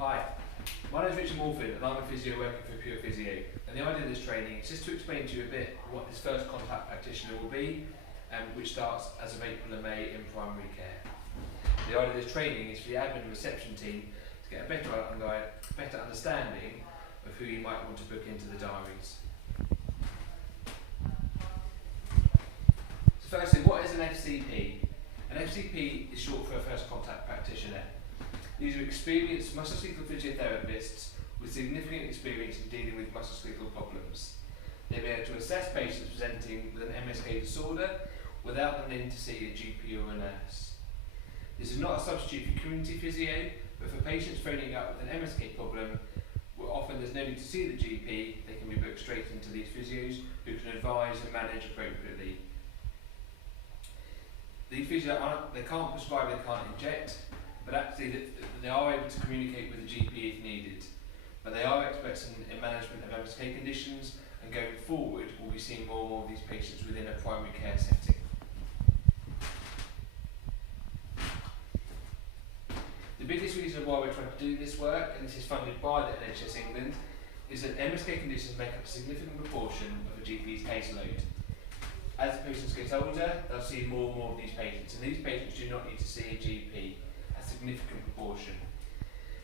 Hi, my name is Richard Morford and I'm a physio working for Pure Physio, and the idea of this training is just to explain to you a bit what this first contact practitioner will be, which starts as of April and May in primary care. The idea of this training is for the admin and reception team to get a better understanding of who you might want to book into the diaries. So firstly, what is an FCP? An FCP is short for a first contact practitioner. These are experienced musculoskeletal physiotherapists with significant experience in dealing with musculoskeletal problems. They'll be able to assess patients presenting with an MSK disorder without them needing to see a GP or a nurse. This is not a substitute for community physio, but for patients phoning up with an MSK problem, where often there's no need to see the GP, they can be booked straight into these physios who can advise and manage appropriately. These physios they can't prescribe, they can't inject, but actually they are able to communicate with the GP if needed. But they are experts in management of MSK conditions, and going forward we'll be seeing more and more of these patients within a primary care setting. The biggest reason why we're trying to do this work, and this is funded by the NHS England, is that MSK conditions make up a significant proportion of a GP's caseload. As the patients get older, they'll see more and more of these patients, and these patients do not need to see a GP, a significant proportion.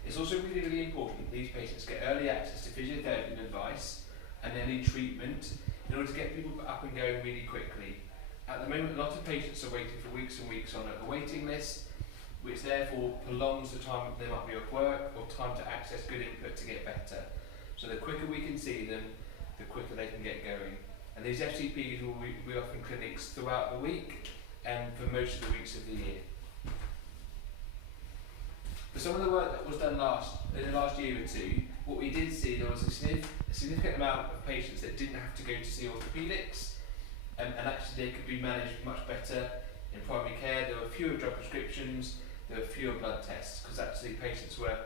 It's also really, really important that these patients get early access to physiotherapy and advice and any treatment in order to get people up and going really quickly. At the moment, a lot of patients are waiting for weeks and weeks on a waiting list, which therefore prolongs the time they might be off work or time to access good input to get better. So the quicker we can see them, the quicker they can get going. And these FCPs will be often clinics throughout the week and for most of the weeks of the year. For some of the work that was done in the last year or two, what we did see, there was a significant amount of patients that didn't have to go to see orthopaedics, and actually they could be managed much better in primary care. There were fewer drug prescriptions, there were fewer blood tests, because actually patients were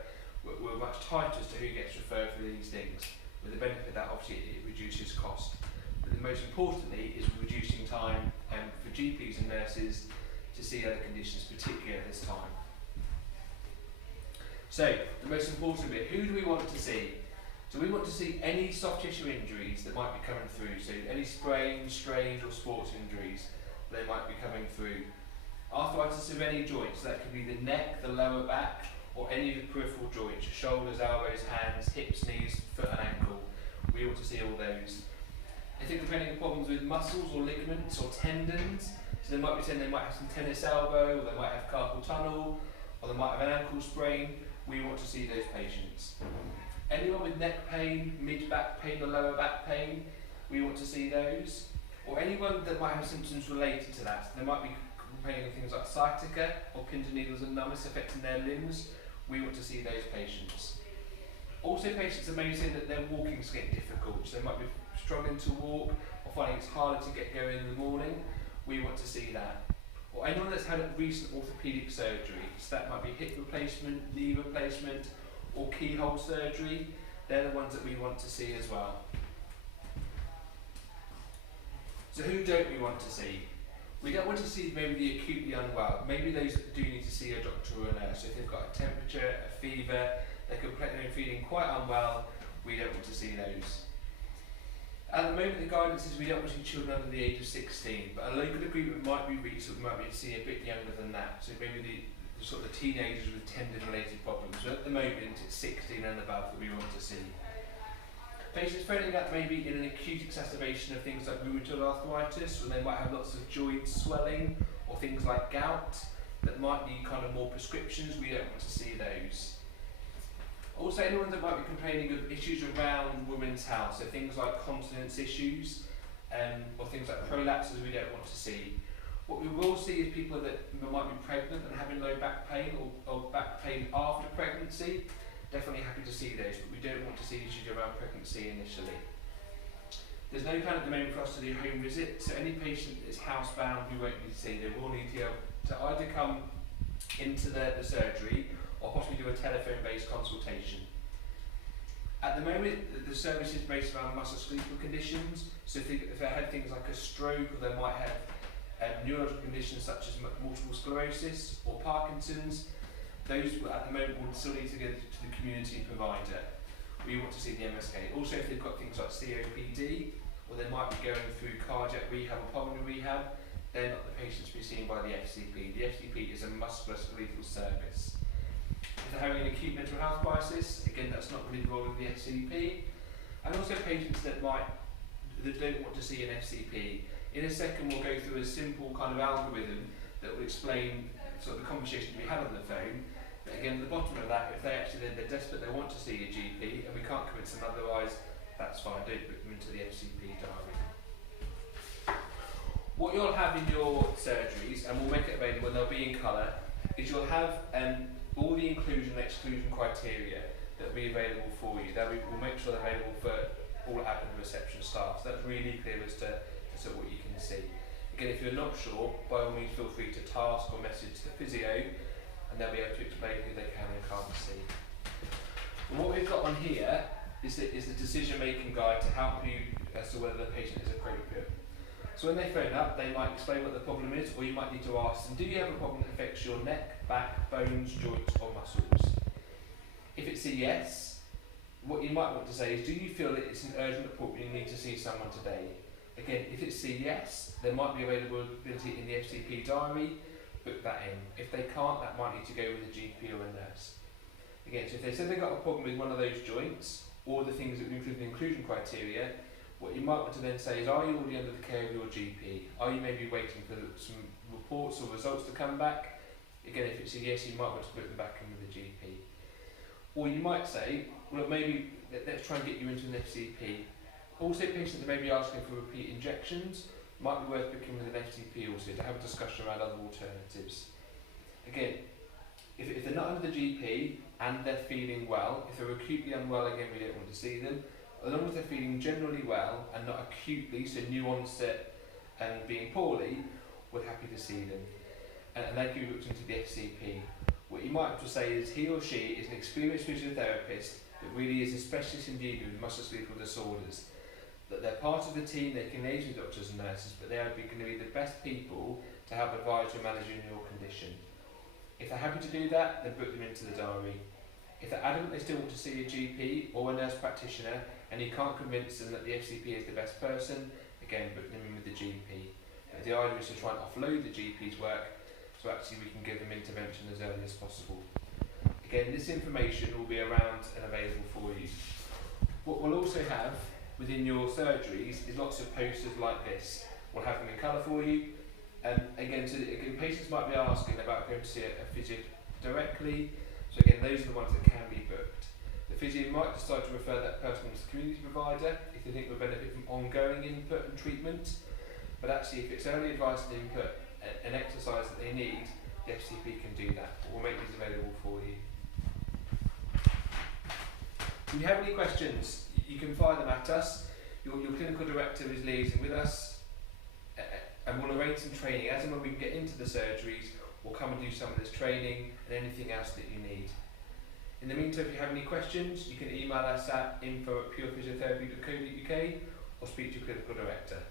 much tighter as to who gets referred for these things, with the benefit that obviously it reduces cost. But the most importantly is reducing time for GPs and nurses to see other conditions, particularly at this time. So, the most important bit, who do we want to see? So we want to see any soft tissue injuries that might be coming through, so any sprains, strains or sports injuries they might be coming through. Arthritis of any joints, so that could be the neck, the lower back, or any of the peripheral joints, shoulders, elbows, hands, hips, knees, foot and ankle. We want to see all those. If you're complaining of problems with muscles or ligaments or tendons, so they might be saying they might have some tennis elbow, or they might have carpal tunnel, or they might have an ankle sprain, we want to see those patients. Anyone with neck pain, mid-back pain or lower back pain, we want to see those. Or anyone that might have symptoms related to that. They might be complaining of things like sciatica or pins and needles and numbness affecting their limbs, we want to see those patients. Also patients that may say that their walking is getting difficult, so they might be struggling to walk or finding it's harder to get going in the morning, we want to see that. Or anyone that's had a recent orthopaedic surgery, so that might be hip replacement, knee replacement, or keyhole surgery, they're the ones that we want to see as well. So who don't we want to see? We don't want to see maybe the acutely unwell. Maybe those that do need to see a doctor or a nurse. So if they've got a temperature, a fever, they're feeling quite unwell, we don't want to see those. At the moment, the guidance is we don't want to see children under the age of 16, but a local agreement might be reached that we might be able to see a bit younger than that. So maybe the sort of teenagers with tendon-related problems. So at the moment, it's 16 and above that we want to see. Patients phoning up maybe in an acute exacerbation of things like rheumatoid arthritis, when they might have lots of joint swelling, or things like gout that might need kind of more prescriptions, we don't want to see those. Also, anyone that might be complaining of issues around women's health, so things like continence issues, or things like prolapses, we don't want to see. What we will see is people that might be pregnant and having low back pain or back pain after pregnancy. Definitely happy to see those, but we don't want to see issues around pregnancy initially. There's no plan at the moment for us to do home visit, so any patient that's housebound we won't need to see. They will need to either come into the surgery or possibly do a telephone-based consultation. At the moment, the service is based around musculoskeletal conditions, so if they had things like a stroke, or they might have neurological conditions such as multiple sclerosis or Parkinson's, those at the moment will still need to go to the community provider. We want to see the MSK. Also, if they've got things like COPD, or they might be going through cardiac rehab or pulmonary rehab, they're not the patients to be seen by the FCP. The FCP is a musculoskeletal service. If they're having an acute mental health crisis, again, that's not really the role of the FCP. And also patients that don't want to see an FCP. In a second, we'll go through a simple kind of algorithm that will explain sort of the conversation we had on the phone. But again, at the bottom of that, if they're desperate, they want to see a GP, and we can't convince them otherwise, that's fine, don't put them into the FCP diary. What you'll have in your surgeries, and we'll make it available, and they'll be in colour, is you'll have all the inclusion and exclusion criteria that will be available for you. We'll make sure they're available for all admin and reception staff, so that's really clear as to what you can see. Again, if you're not sure, by all means feel free to task or message the physio, and they'll be able to explain who they can and can't see. And what we've got on here is the decision-making guide to help you as to whether the patient is appropriate. So when they phone up, they might explain what the problem is, or you might need to ask them, do you have a problem that affects your neck, back, bones, joints or muscles? If it's a yes, what you might want to say is, do you feel that it's an urgent appointment you need to see someone today? Again, if it's a yes, there might be availability in the FCP diary, book that in. If they can't, that might need to go with a GP or a nurse. Again, so if they said they've got a problem with one of those joints, or the things that include the inclusion criteria, what you might want to then say is, are you already under the care of your GP? Are you maybe waiting for some reports or results to come back? Again, if it's a yes, you might want to put them back in with the GP. Or you might say, well, maybe let's try and get you into an FCP. Also, patients that may be asking for repeat injections, might be worth booking with an FCP also to have a discussion around other alternatives. Again, if they're not under the GP and they're feeling well, if they're acutely unwell, again, we don't want to see them. As long as they're feeling generally well and not acutely, so new onset and being poorly, we're happy to see them. And they can be booked into the FCP. What you might have to say is he or she is an experienced physiotherapist that really is a specialist in dealing with musculoskeletal disorders. That they're part of the team, they can liaise with doctors and nurses, but they are going to be the best people to help advise you managing your condition. If they're happy to do that, then book them into the diary. If they're adamant they still want to see a GP or a nurse practitioner, and you can't convince them that the FCP is the best person, again, book them in with the GP. The idea is to try and offload the GP's work, so actually we can give them intervention as early as possible. Again, this information will be around and available for you. What we'll also have within your surgeries is lots of posters like this. We'll have them in colour for you. Again, patients might be asking about going to see a physio directly, so again, those are the ones that can be booked. The physio might decide to refer that person to the community provider if they think will benefit from ongoing input and treatment, but actually if it's early advice and input and exercise that they need, the FCP can do that. We'll make these available for you. If you have any questions, you can fire them at us. Your clinical director is liaising with us, and we'll arrange some training. As and when we can get into the surgeries, we'll come and do some of this training and anything else that you need. In the meantime, if you have any questions, you can email us at info@purephysiotherapy.co.uk or speak to your clinical director.